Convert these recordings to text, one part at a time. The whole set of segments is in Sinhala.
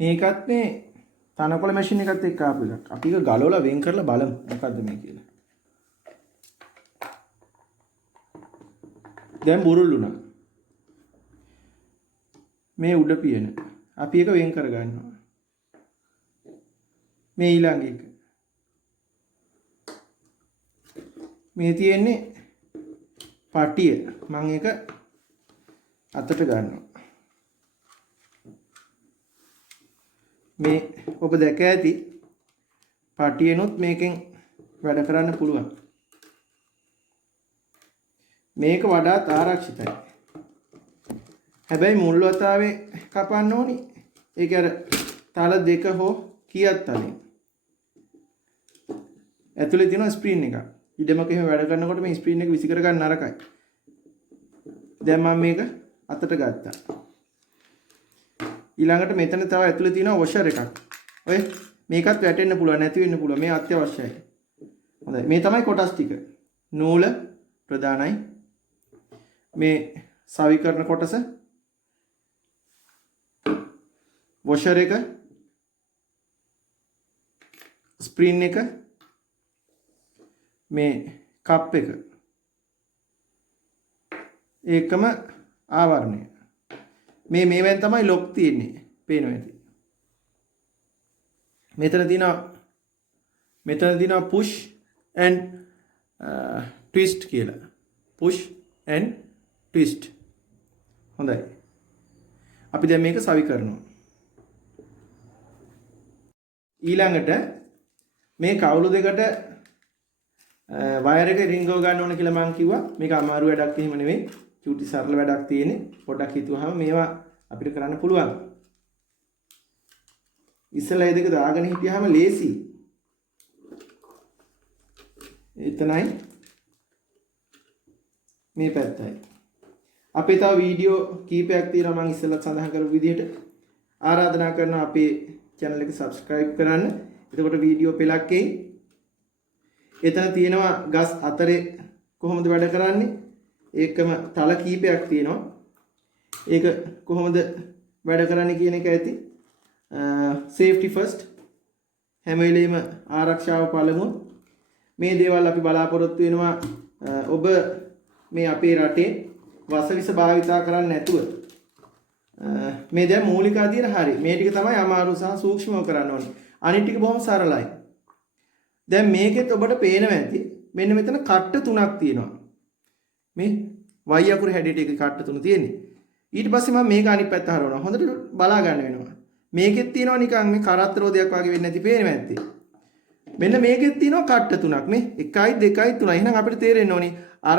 මේකත් මේ තනකොළ මැෂින් එකත් එක්ක ආපු එකක්. අපි ඒක ගලවලා වෙන් කරලා බලමු මොකද්ද මේ කියලා. දැන් බුරුල් වුණා. මේ උඩ පියන. අපි ඒක වෙන් කර ගන්නවා. මේ ඊළඟ එක. මේ තියෙන්නේ පටිය. මම ඒක අතට ගන්නවා. මේ ඔබ දැක ඇති පටියනොත් මේකෙන් වැඩ කරන්න පුළුවන්. මේක වඩාත් ආරක්ෂිතයි. හැබැයි මුල් වතාවේ කපන්න ඕනි. ඒක අර තල දෙක හෝ කීයක් තලින්. ඇතුලේ තියෙන ස්ක්‍රීන් එක. ඉඩමක එහෙම වැඩ කරනකොට මේ ස්ක්‍රීන් එක විසි කර ගන්න නරකයි. දැන් මම මේක අතට ගත්තා. ඊළඟට මෙතන තව ඇතුලේ තියෙන වොෂර් එකක්. ඔය මේකත් වැටෙන්න පුළුවන් නැති වෙන්න පුළුවන්. මේ අත්‍යවශ්‍යයි. හොඳයි. මේ තමයි කොටස් ටික. නූල ප්‍රධානයි. මේ සවි කරන කොටස වොෂර් එක ස්ප්‍රින් එක මේ කප් එක ඒකම ආවරණය මේවෙන් තමයි ලොක් තියෙන්නේ පේනවා ඇති මෙතන තියෙනවා push and twist කියලා push and twist හොඳයි අපි දැන් මේක සවි කරනවා ඊළඟට මේ කවුළු දෙකට වයර් එක රින්ගව ගන්න ඕන කියලා මම කිව්වා මේක අමාරු වැඩක් එහෙම නෙවෙයි චූටි සරල වැඩක් තියෙන්නේ පොඩ්ඩක් හිතුවාම මේවා අපිට කරන්න පුළුවන් ඉස්සෙල්ලා මේ දෙක දාගෙන හිටියාම ලේසි එතනයි මේ පැත්තයි අපේ තව වීඩියෝ කීපයක් තියෙනවා මම ඉස්සෙල්ලා සඳහන් කරපු විදිහට ආරාධනා කරනවා අපේ channel එක subscribe කරන්න එතකොට වීඩියෝ පෙළක් එයි එතන තියෙනවා ගස් අතරේ කොහොමද වැඩ කරන්නේ ඒකම තල කීපයක් තියෙනවා ඒක කොහොමද වැඩ කරන්නේ කියන එක ඇති safety first හැම වෙලෙම ආරක්ෂාව පළමුව මේ දේවල් අපි බලාපොරොත්තු වෙනවා ඔබ මේ අපේ රටේ වසවිස භාවිතා කරන්නේ නැතුව මේ දැන් මූලික අදියර හරි මේ ටික තමයි අමාරු සහ සූක්ෂමව කරන්න ඕනේ අනිත් ටික බොහොම සරලයි දැන් මේකෙත් ඔබට පේනවා ඇති මෙන්න මෙතන කට්ට තුනක් තියෙනවා මේ y අකුර හැඩයට එක කට්ට තුන තියෙන්නේ ඊට පස්සේ මම මේක අනිත් පැත්ත හරවනවා හොඳට බලා ගන්න වෙනවා මේකෙත් තියෙනවා නිකන් මේ කරත් රෝදයක් වගේ වෙන්නේ නැති පේනවා ඇත්තේ මෙන්න මේකෙත් තියෙනවා කට්ට තුනක් මේ 1යි 2යි 3යි එහෙනම් අපිට තේරෙන්න ඕනි අර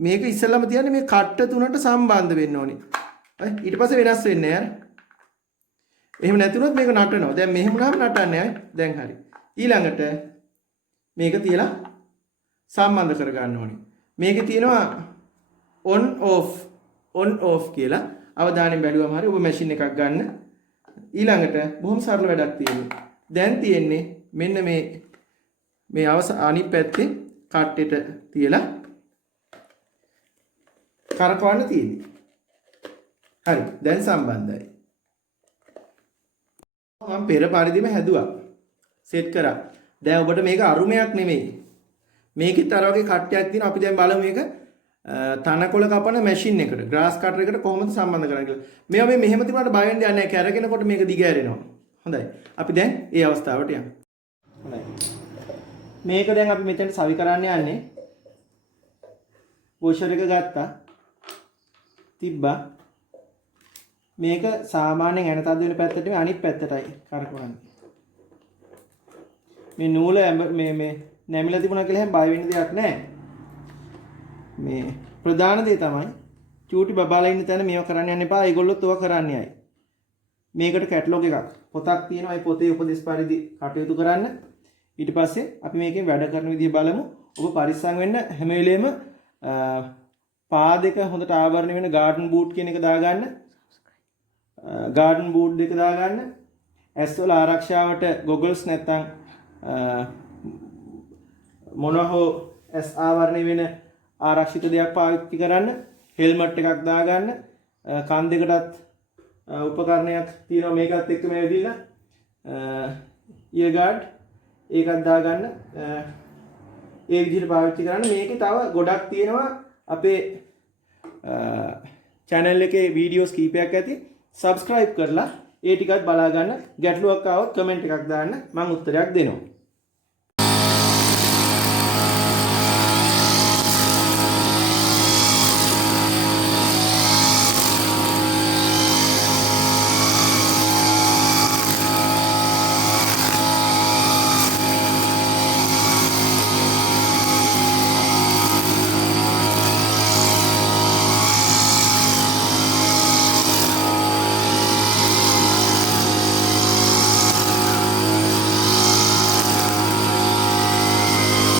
මේක ඉස්සෙල්ලාම තියන්නේ මේ කට්ට තුනට සම්බන්ධ වෙන්න ඕනි ඊට පස්සේ වෙනස් වෙන්නේ නැහැ එහෙම නැතුනොත් මේක නටනවා දැන් මෙහෙම නම් නටන්නේ දැන් හරි ඊළඟට මේක තියලා සම්බන්ධ කර ගන්න ඕනේ මේකේ තියෙනවා on off කියලා අවධානයෙන් බැලුවම හරි ඔබ මැෂින් එකක් ගන්න ඊළඟට බොහොම සරල වැඩක් තියෙනවා දැන් තියෙන්නේ මෙන්න මේ අනිත් පැත්තේ කට්ටෙට තියලා කරකවන්න තියෙන්නේ හරි දැන් සම්බන්ධයි මම පෙර පරිදිම හැදුවා සෙට් කරා දැන් ඔබට මේක අරුමයක් නෙමෙයි මේකෙත් අර වගේ කට්ටයක් තියෙනවා අපි දැන් බලමු මේක තනකොළ කපන මැෂින් එකට ග්‍රාස් කටර් එකට කොහොමද සම්බන්ධ කරන්නේ කියලා මේවා මේ මෙහෙම තිබුණාට බය වෙන්න යන්නේ නැහැ කැරගෙනකොට මේක දිග ඇරෙනවා හොඳයි අපි දැන් ඒ අවස්ථාවට යමු හොඳයි මේක දැන් අපි මෙතෙන් සවි කරන්න යන්නේ වොෂර් එක ගත්තා තිබ්බා මේක සාමාන්‍යයෙන් එන තද වෙන පැත්තට මේ අනිත් පැත්තටයි කරකවන්නේ මේ නූල මේ නැමිලා තිබුණා කියලා හැම බය වෙන්න දෙයක් නැහැ මේ ප්‍රධාන දේ තමයි චූටි බබාලා ඉන්න තැන මේව කරන්න යන්න එපා ඒගොල්ලොත් ඔවා කරන්නේයි මේකට කැටලොග් එකක් පොතක් තියෙනවා ඒ පොතේ උපදෙස් පරිදි කටයුතු කරන්න ඊට පස්සේ අපි මේකෙන් වැඩ කරන විදිය බලමු ඔබ පරිස්සම් වෙන්න හැම වෙලේම පා දෙක හොඳට ආවරණය වෙන ගාඩන් බූට් කියන එක දාගන්න ගාඩන් බූට් දෙක දාගන්න ඇස් වල ආරක්ෂාවට ගොගල්ස් නැත්තම් මොනවා හෝ ඇස් ආවරණය වෙන ආරක්ෂිත දෙයක් පාවිච්චි කරන්න හෙල්මට් එකක් දාගන්න කන් දෙකටත් උපකරණයක් තියෙනවා මේකත් එක්ක මේ විදිහට ear guard ඒකත් දාගන්න ඒ විදිහට පාවිච්චි කරන්න. මේකේ තව ගොඩක් තියෙනවා අපේ channel එකේ videos කීපයක් ඇති. subscribe කරලා ඒ ටිකත් බලා ගන්න. ගැටලුවක් ආවොත් comment එකක් දාන්න මම උත්තරයක් දෙනවා.